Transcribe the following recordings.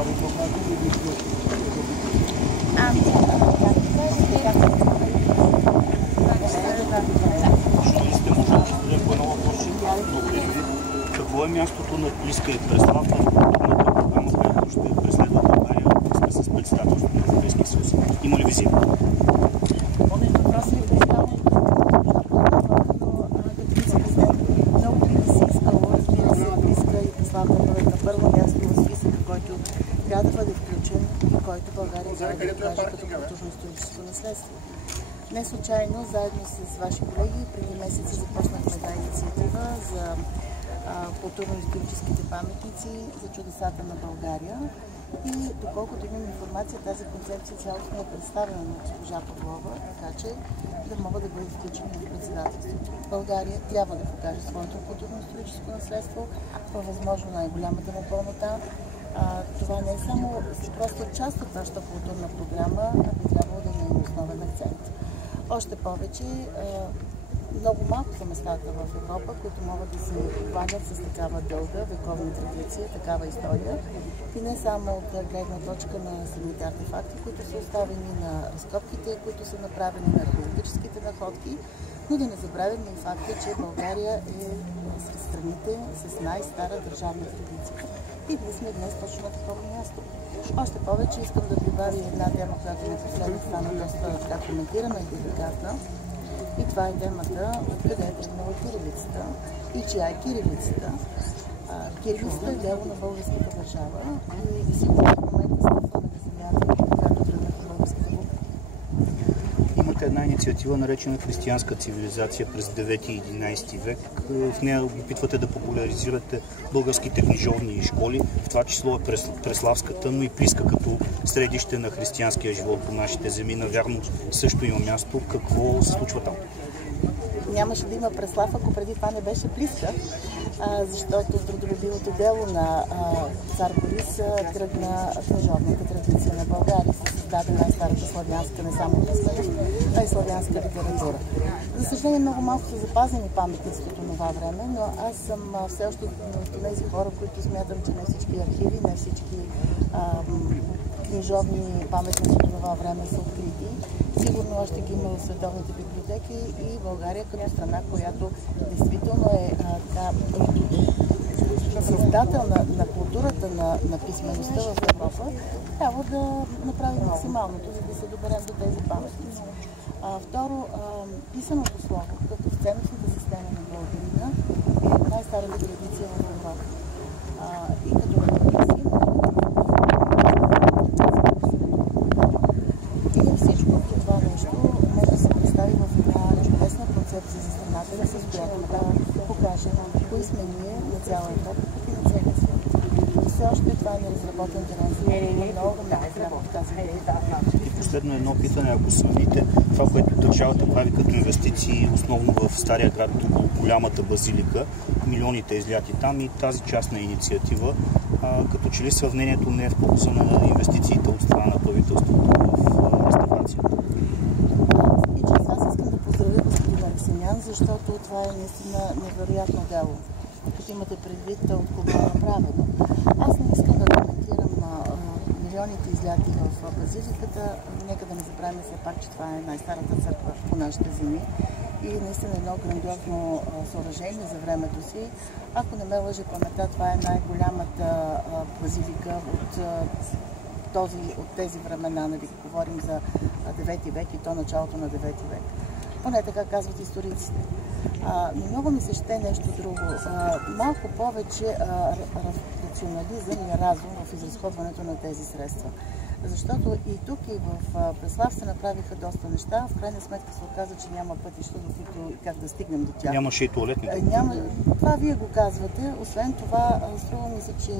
Какво е мястото на Плиска и Преслав в културната програма, която ще преследва България с председателството на Европейския съюз? Има ли визия? Много би ми се искало, разбира се, Плиска и Преслав да бъдат на първо място в списъка, който трябва да бъде включен и който България трябва да покаже като културно-историческо наследство. Не случайно, заедно с ваши колеги, преди месеци започнахме една инициатива за културно-историческите паметници, за чудесата на България. И доколкото имам информация, тази концепция цялостно е представена на госпожа Павлова, така че да могат да бъдат включени в председателството. България трябва да покаже своето културно-историческо наследство във възможно най-голямата му пълнота. Това не е само просто част от нашата културна програма, а би трябвало да е основен акцент. Още повече, много малко са местата в Европа, които могат да се хвалят с такава дълга вековна традиция, такава история. И не само от гледна точка на самите артефакти, които са оставени, на разкопките, които са направени, на археологическите находки, но да не забравяме и факта, че България е сред страните с най-стара държавна традиция. И ние сме днес точно на такова място. Още повече искам да прибавя една тема, която напоследък стана доста коментирана и деликатна. И това е темата, откъде е тръгнала кирилицата и чия е кирилицата. Кирилицата е дело на българската държава и сигурно в момента стъпваме на земята, която тръгнаха българската буква. Имате една инициатива, наречена християнска цивилизация през 9 и 11 век. В нея опитвате да популяризирате българските книжовни школи, в това число е Преславската, но и Плиска като средище на християнския живот по нашите земи. Навярно също има място. Какво се случва там? Нямаше да има Преслав, ако преди това не беше Плиска, защото в трудолюбивото дело на цар Борис тръгна книжовната традиция на България. Се създаде най-старата славянска, не само писменост, а и славянска литература. За съжаление, много малко са запазени паметниците от това време, но аз съм все още от тези хора, които смятам, че не всички архиви, не всички книжовни паметници от това време са открити. Сигурно още ги има в световните библиотеки и България като страна, която действително е създател на културата на писмеността в Европа, трябва да направи максималното, за да се доберем до тези паметници. Второ, писаното слово, като в ценностната система на българина, е най-старата традиция в Европа. И като всичко това нещо може да се представи в една чудесна концепция за страната, с която да покажем кои сме ние на цяла Европа и на целия свят. Все още това е неразработен терен. Много трябва в тази година. И последно едно питане, ако сравните това, което държавата прави като инвестиции, основно в Стария град, около голямата базилика, милионите изляти там и тази частна инициатива, като че ли сравнението не е в полза на инвестициите от страна на правителството в реставрацията? И че аз искам да поздравя господин Алексинян, защото това е наистина невероятно дело, като имате предвид от кого е направено. Аз не искам да коментирам милионите изляти в базиликата. Нека да не забравяме все пак, че това е най-старата църква по нашите земи и наистина едно грандиозно съоръжение за времето си. Ако не ме лъже паметта, това е най-голямата базилика от тези времена, нали, говорим за 9 век и то началото на 9 век. Поне така казват историците. Но много ми се ще нещо друго. Малко повече рационализъм и разум в изразходването на тези средства. Защото и тук, и в Преслав се направиха доста неща. В крайна сметка се оказа, че няма пътища, до които как да стигнем до тях. Нямаше и туалетни. Това вие го казвате. Освен това, струва ми се, че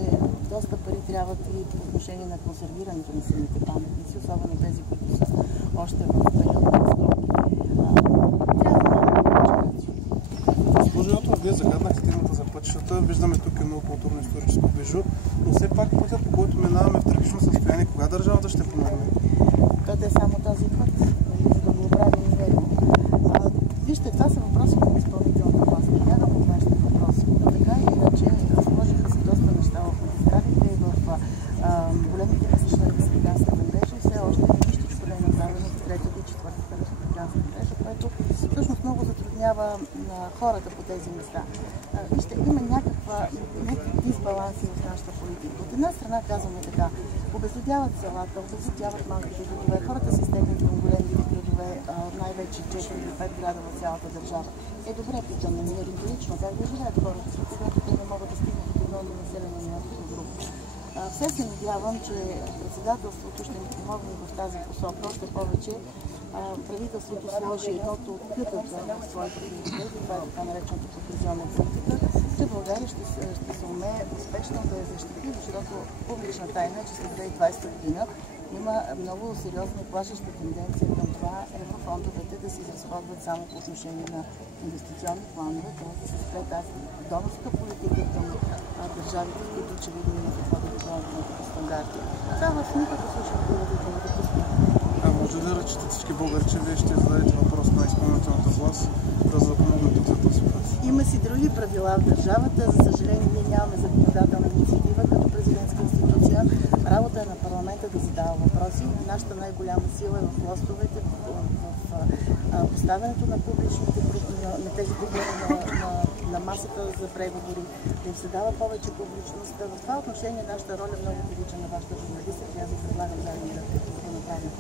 доста пари трябват и по отношение на консервирането на самите паметници, особено тези, които са още в период на разкопки. Госпожо Йотова, вие загаднахте темата за пътищата. Виждаме тук е много културно-историческо бижу, но все пак пътят, по който минаваме в трагично състояние, кога държавата ще помогне? Това е само този път, за да го оправим верно. Вижте, това са въпроси към изпълнителната власт. Не бягам от вашите въпроси. Но така и иначе, сложиха се доста неща в магистралите и в защитава хората по тези места. Вижте, има някакви дисбаланси в нашата политика. От една страна казваме така, обезлюдяват селата, обезлюдяват малките градове, хората се стегнат към големите градове, най-вече 4 или 5 града в цялата държава. Добре, питаме, ние риторично, как да живеят хората, когато те не могат да стигнат от едно населено място до друго. Все се надявам, че председателството ще ни помогне в тази посока, още повече правителството сложи едното от кътата в своите приоритети, това е така наречената кохезионна политика, че България ще се умее успешно да я защити, защото публична тайна е, че след 2020 година има много сериозна и плашеща тенденция към това еврофондовете да се изразходват само по отношение на инвестиционни планове, т.е. да се спре тази донорска политика към държавите, в които очевидно има какво да добавят на стандарти. Това в никакъв случай не бъде да допускаме. Може да речете всички българи, че вие ще зададете въпрос на изпълнителната власт, за да помогнете за този път? Има си други правила в държавата. За съжаление, ние нямаме законодателна инициатива като президентска институция. Работа е на парламента да задава въпроси. Нашата най-голяма сила е в лостовете, в поставянето на публичните на тези проблеми на масата за преговори, да им се дава повече публичност. В това отношение нашата роля е много прилича на вашата журналистика. Аз ви предлагам заедно да го направим.